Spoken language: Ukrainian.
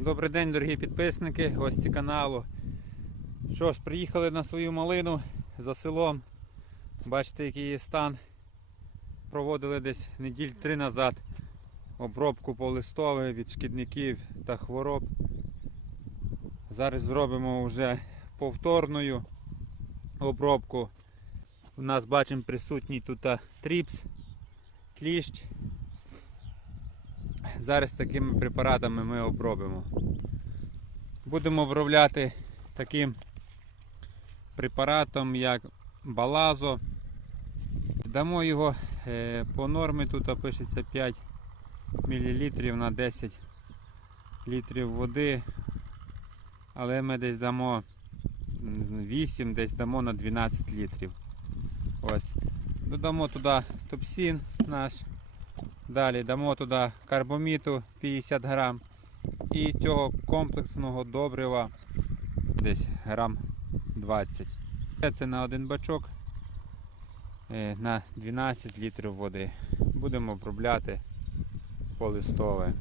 Добрий день, дорогі підписники, гості каналу. Що ж, приїхали на свою малину за селом. Бачите, який є стан. Проводили десь неділь три назад обробку полистової від шкідників та хвороб. Зараз зробимо вже повторною обробку. У нас бачимо присутній тут тріпс, кліщ. Зараз такими препаратами ми обробимо. Будемо обробляти таким препаратом, як балазо. Дамо його е, по нормі, тут пишеться 5 мл на 10 літрів води. Але ми десь дамо 8, десь дамо на 12 літрів. Ось. Додамо туди топсін наш. Далі дамо туди карбоміту 50 грам і цього комплексного добрива десь грам 20. Це на один бачок е, на 12 літрів води. Будемо обробляти полистове.